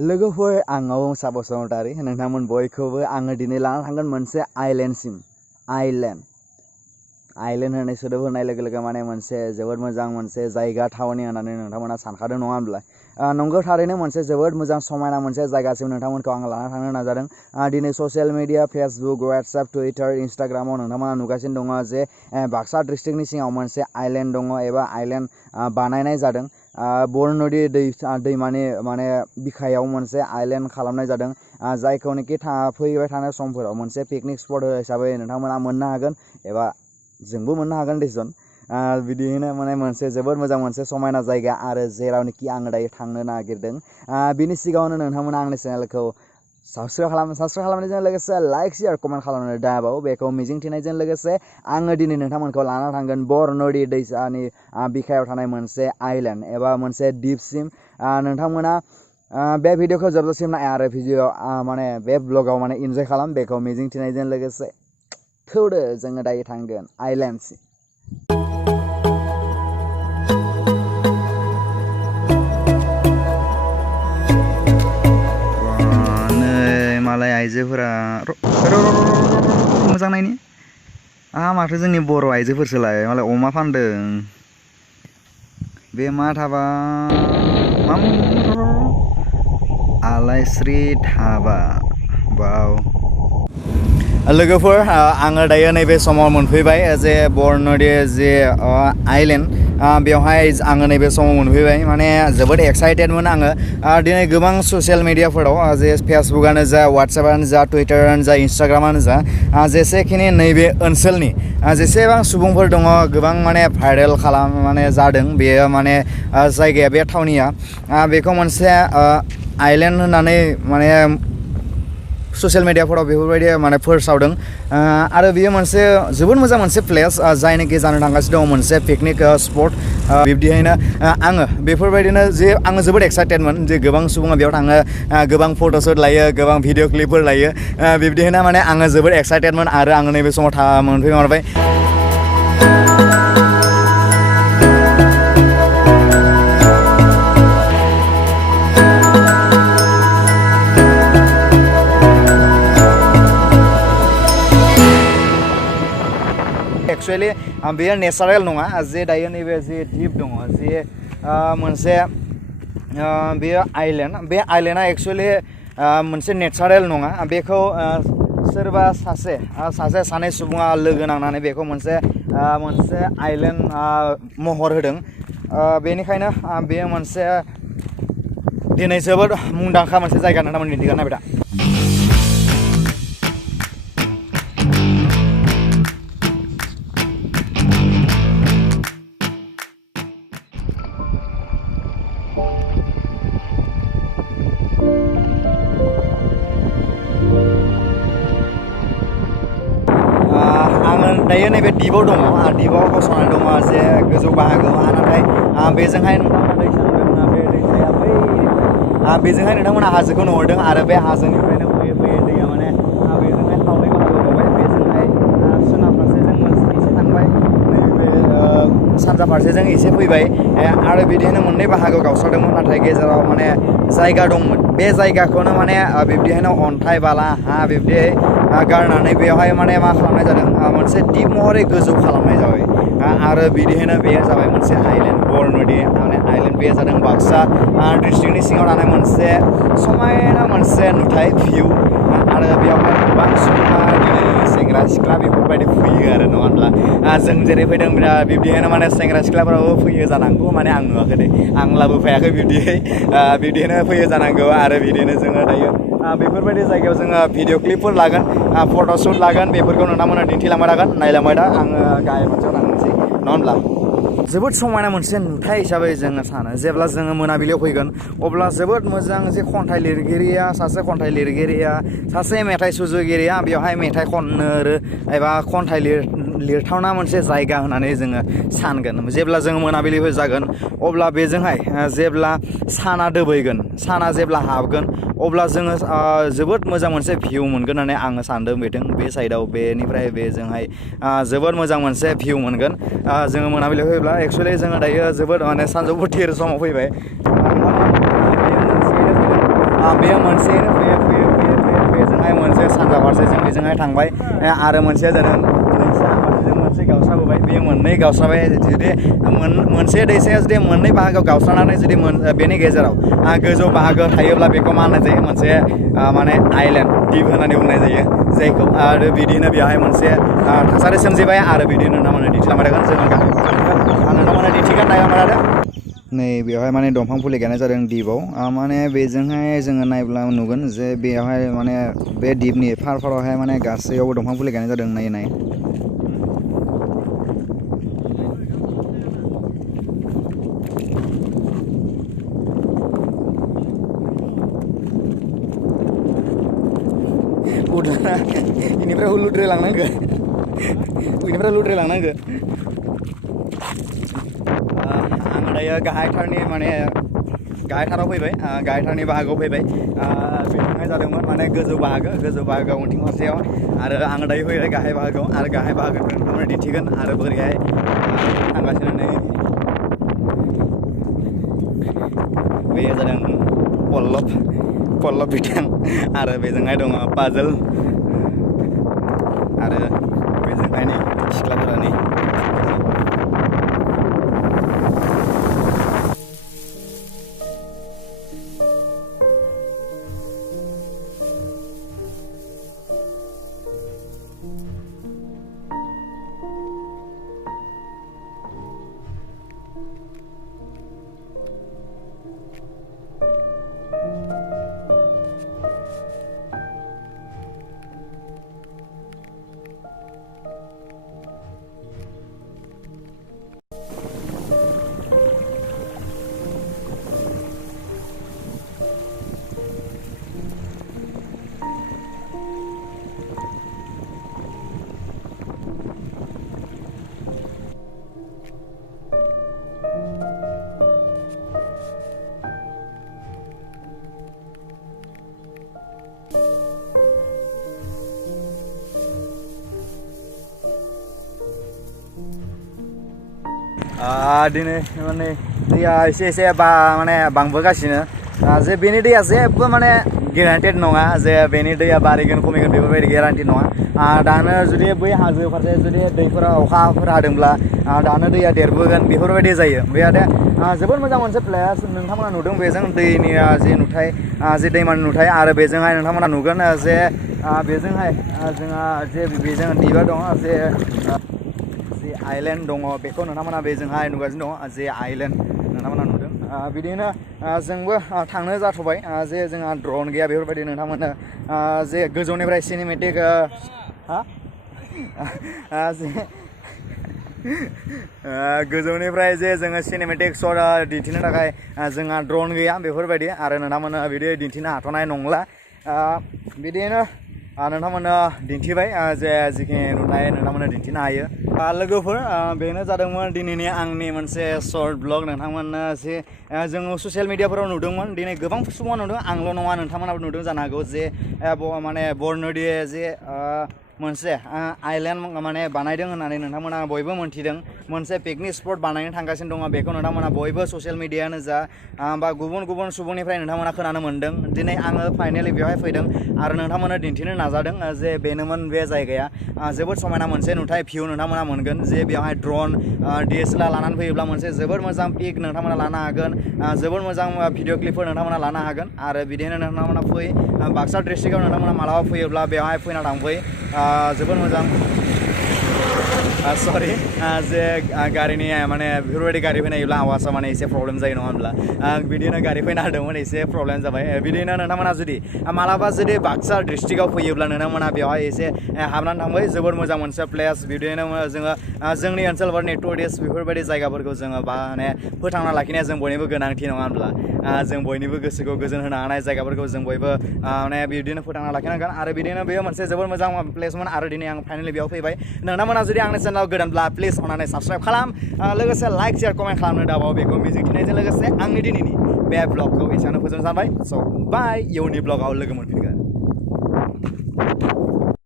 लोगोफोर आङो सा बसुमतारी नोंथांमोन बयखौबो आङो दिनै लाना थांगोन मोनसे आइलेन्डसिम आइलेन्ड होननाय सोदोब होनाय लोगो लोगो माने मोनसे जोबोद मोजां मोनसे जायगा थावनि होननानै नोंथांमोना सानखादों नङा होनब्ला नंगौ थारैनो मोनसे जोबोद मोजां समायना मोनसे जायगासिम नोंथांमोनखौ आं लाना थांनो नाजादों दिनै social media Facebook WhatsApp Twitter इन्स्टाग्रामाव नोंथांमोना नुगासिनो दङ जे बाक्सा डिस्ट्रिक्टनि सिङाव मोनसे आइलेन्ड दङ एबा आइलेन्ड बानायनाय जादों बरनदि दैमानि माने बिखायाव मोनसे आइलेन्ड खालामनाय जादों जायखौनोखि फैबाय थानाय समफोराव मोनसे पिकनिक स्पट हिसाबै नोंथांमोना मोननो हागोन एबा जोंबो मोननो हागोन दिसन बिदियैनो माने मोनसे जोबोद मोजां मोनसे समायना जायगा आरो जेरावनोखि आङो दायो थांनो नागिरदों बिनि सिगाङावनो नोंथांमोना आंनि चेनेलखौ साबस्क्राइब खालामनायजों लोगोसे लाइक शेयार कमेन्ट खालामनो दाबाव बेखौ मिजिंथिनायजों लोगोसे आङो दिनै नोंथांमोनखौ लाना थांगोन बरनदि दैसानि बिखायाव थानाय मोनसे आइलेन्ड एबा मोनसे दिपसिम नोंथांमोना बे भिडिअखौ जोबजासिम नाय आरो भिडिअ माने बे ब्लगाव माने इन्जय खालाम बेखौ मिजिंथिनायजों लोगोसे थौदो जोङो दायो थांगोन आइलेन्डसिम मालाय आइजोफोरा मोजां नायनि माथो जोंनि बर' आइजोफोरसोलाय मालाय अमा फानदों बे मा धाबा आलायस्रि धाबा बाव लोगोफोर आङो दायो नैबे समाव मोनफैबाय जे बरनदि जे आइलेन्ड बेवहाय आङो नैबे समाव मोनफैबाय माने जोबोद एक्साइटेडमोन आङो दिनै गोबां ससियेल मिडियाफोराव जे फेसबुकआनो जा वाट्सएपआनो जा टुइटारानो जा इन्स्टाग्रामानो जा जेसेखिनि नैबे ओनसोलनि जेसेबां सुबुंफोर दङ गोबां माने भाइरेल माने जादों बेयो माने जायगाया बे थावनिया बेखौ मोनसे आइलेन्ड होननानै माने ससियेल मिडियाफोराव बेफोरबायदि माने फोसावदों आरो बेयो मोनसे जोबोद मोजां मोनसे प्लेस जायनोखि जानो थांगासिनो दङ मोनसे पिकनिक स्पट बिब्दियैनो आङो बेफोरबायदिनो जे आङो जोबोद एक्साइटेडमोन जे गोबां सुबुङा बेयाव थाङो गोबां फट'शुट लायो गोबां भिडिअ क्लिपफोर लायो बिब्दियैनो माने आङो जोबोद एक्साइटेडमोन आरो आङो नैबे समाव मोनफैमारबाय एक्चुअलि बेयो नेचारेल नङा जे दायो नैबे जे दिप दङ जे मोनसे बेयो आइलेन्ड बे आइलेन्डआ एक्चुअलि मोनसे नेचारेल नङा बेखौ सोरबा सासे सानै सुबुङा लोगो नांनानै बेखौ मोनसे आइलेन्ड महर होदों बेनिखायनो बेयो मोनसे दिनै जोबोद मुंदांखा मोनसे जायगा नोंथांमोन दिन्थिगोन नायबाय दा दायो नैबे दिपआव दङ दिपआव गसंनानै दङ जे गोजौ बाहागोआव नाथाय बेजोंहाय नोंथांमोना दैसा नुदों बे दैसाया बै बेजोंहाय नोंथांमोना हाजोखौ नुहुरदों आरो बे हाजोनिफ्रायनो फैयै दैया माने बेजोंहाय खावनै बाहागोआव दंबाय बेजोंहाय सोनाब फारसेजों एसे थांबाय नैबे सानजा फारसेजों एसे फैबाय आरो बिदिनो मोननै बाहागोआव गावस्रादोंमोन नाथाय गेजेराव माने जायगा दंमोन बे जायगाखौनो माने बिब्दिहायनो अन्थाइ बाला हा बिब्दि गारनानै बेवहाय माने मा खालामनाय जादों मोनसे दिप महरै गोजौ खालामनाय जाबाय आरो बिदिहायनो बेयो जाबाय मोनसे आइलेन्ड बरनदि माने आइलेन्ड बेयो जादों बाक्सा डिस्ट्रिक्टनि सिङाव थानाय मोनसे समायना मोनसे नुथाय भिउ आरो बेयावहाय गोबां सुबुङा दिनै सेंग्रा सिख्ला बेफोरबायदि फैयो आरो नङा होनब्ला जों जेरै फैदों बिब्दिहायनो माने सेंग्रा सिख्लाफोराबो फैयो जानांगौ माने आं नुवाखै दे आं लाबोफायाखै बिब्दियैनो फैयो जानांगौ आरो बिदिनो जोङो दायो बेफोरबायदि जायगायाव जोङो भिडिअ क्लिपफोर लागोन फट'शुट लागोन बेफोरखौ नोंथांमोना दिन्थिलांबाय थागोन नायलांबाय दा आङो गाहाय मोनसेयाव थांनोसै नङा होनब्ला जोबोद समायना मोनसे नुथाय हिसाबै जोङो सानो जेब्ला जोङो मोनाबिलियाव फैगोन अब्ला जोबोद मोजां जे सासे खन्थाइ लिरगिरिया सासे मेथाइ सुजुगिरिया बेवहाय मेथाइ खननो एबा खन्थाइ लिरथावना मोनसे जायगा होननानै जोङो सानगोन जेब्ला जोङो मोनाबिलि जागोन अब्ला बेजोंहाय जेब्ला साना दोबैगोन साना जेब्ला हाबगोन अब्ला जोङो जोबोद मोजां मोनसे भिउ मोनगोन होननानै आङो सानदों बे साइडआव बेनिफ्राय बेजोंहाय जोबोद मोजां मोनसे भिउ मोनगोन जोङो मोनाबिलियाव फैब्ला एक्चुअलि जोङो दायो जोबोद माने सानजौफु समाव फैबाय बे मोनसेनो फैयै जोंहाय मोनसे सानजा फारसे जों बेजोंहाय थांबाय आरो मोनसेया जादों दैसा फारसेजों मोनसे गावस्राबोबाय बेयो मोननै गावस्राबाय जुदि मोनसे दैसाया जुदि मोननै बाहागोआव गावस्रानानै जुदि बेनि गेजेराव गोजौ बाहागो थायोब्ला बेखौ मा होननाय जायो मोनसे माने आइलेन्ड दिप होननानै बुंनाय जायो जायखौ आरो बिदिनो बेवहाय मोनसे थासारि सोमजिबाय आरो बिदिनो नोंथांमोननो दिन्थिलांबाय थागोन जोङो नोंथांमोननो दिन्थिगोन नायलांबाय थादों नै बेवहाय माने दंफां फुलि गायनाय जादों दिपआव माने बेजोंहाय जोङो नायब्ला नुगोन जे बेवहाय माने बे दिपनि फारावहाय माने गासैयावबो दंफां फुलि गायनाय जादों नाय उदलाना बेनिफ्राय लुद्रे लांनांगो बेनिफ्राय लुद्रे लांनांगो आङो दायो गाहायथारनि माने गाहायथाराव फैबाय गाहायथारनि बाहागोआव फैबाय बेजोंहाय जादोंमोन माने गोजौ बाहागोआव उनथिं फारसेयाव आरो आङो दायो फैबाय गाहाय बाहागोआव आरो गाहाय बाहागोनिफ्राय नोंथांमोननो दिन्थिगोन आरो बोरैहाय थांगासिनो नै बेयो जादों पल्लभ बिथां आरो बेजोंहाय दङ पाजल आरो बेजोंहाय नै सिख्लाफोरा नै दिनै माने दैया एसे माने बांबोगासिनो जे बेनि दैया जेबो माने गेरान्टेड नङा जे बेनि दैया बारायगोन खमायगोन बेफोरबायदि गेरान्टि नङा दानो जुदि बै हाजो फारसे जुदि दैफोरा अखाफोर हादोंब्ला दानो दैया देरबोगोन बेफोरबायदि जायो बेयाव जोबोद मोजां मोनसे प्लेस नोंथांमोना नुदों बेजों दैनि जे नुथाय जे दैमानि नुथाय आरो बेजोंहाय नोंथांमोना नुगोन जे बेजोंहाय जोंहा जे बेजों दिपा दङ जे आइलेन्ड दङ बेखौ नोंथांमोना बेजोंहाय नुगासिनो दङ जे आइलेन्ड नोंथांमोना नुदों बिदिनो जोंबो थांनो जाथ'बाय जे जोंहा ड्रन गैया बेफोरबायदि नोंथांमोननो जे गोजौनिफ्राय सिनेमेटिक गोजौनिफ्राय जे जोङो सिनेमेटिक शट दिन्थिनो थाखाय जोंहा ड्रन गैया बेफोरबायदि आरो नोंथांमोननो बिदि दिन्थिनो हाथ'नाय नंला बिदिनो नोंथांमोननो दिन्थिबाय जे जिखिनि नुनाय नोंथांमोननो दिन्थिनो हायो लोगोफोर बेनो जादोंमोन दिनैनि आंनि मोनसे शर्ट ब्लग नोंथांमोननो जे जोङो ससियेल मिडियाफोराव नुदोंमोन दिनै गोबां सुबुङा नुदों आंल' नङा नोंथांमोनाबो नुदों जानो हागौ जे माने बरन'दि जे मोनसे आइलेन्ड माने बानायदों होननानै नोंथांमोना बयबो मोन्थिदों मोनसे पिकनिक स्पट बानायनो थांगासिनो दङ बेखौ नोंथांमोना बयबो ससियेल मिडियानो जा बा गुबुन सुबुंनिफ्राय नोंथांमोना खोनानो मोनदों दिनै आङो फाइनालि बेवहाय फैदों आरो नोंथांमोननो दिन्थिनो नाजादों जे बेनोमोन बे जायगाया जोबोद समायना मोनसे नुथाय भिउ नोंथांमोना मोनगोन जे बेवहाय ड्रन DSLR लानानै फैयोब्ला मोनसे जोबोद मोजां पिक नोंथांमोना लानो हागोन जोबोद मोजां भिडिअ क्लिपफोर नोंथांमोना लानो हागोन आरो बिदिनो नोंथांमोना फै बाक्सा डिस्ट्रिक्टआव नोंथांमोना मालाबा फैयोब्ला बेवहाय फैना थांफै जोबोद मोजां सरि जे गारिनि माने बेफोरबायदि गारि फैनायोब्ला आवाजा माने एसे प्रब्लेम जायो नङा होनब्ला बिदिनो गारि फैनो हादोंमोन एसे प्रब्लेम जाबाय बिदिनो नोंथांमोना जुदि मालाबा जुदि बाक्सा डिस्ट्रिक्टआव फैयोब्ला नोंथांमोना बेवहाय एसे हाबनानै थांबाय जोबोद मोजां मोनसे प्लेस बिदिनो जोङो जोंनि ओनसोलफोरनि टुरिस्ट बेफोरबायदि जायगाफोरखौ जोङो माने फोथांना लाखिनाया जों बयनिबो गोनांथि नङा होनब्ला जों बयनिबो गोसोखौ गोजोन होनो हानाय जायगाफोरखौ जों बयबो माने बिदिनो फोथांना लाखिनांगोन आरो बिदिनो बेयो मोनसे जोबोद मोजां प्लेसमोन आरो दिनै आं फाइनालि बेयाव फैबाय नोंथांमोना जुदि आंनि चेनेलाव गोदानब्ला प्लिज अननानै साबस्क्राइब खालाम लोगोसे लाइक शेयार कमेन्ट खालामनो दाबाव बेखौ मिजिंथिनायजों लोगोसे आंनि दिनैनि बे ब्लगखौ एसेयावनो फोजोबनो सानबाय स' बाय इयुननि ब्लगाव लोगो मोनफिनगोन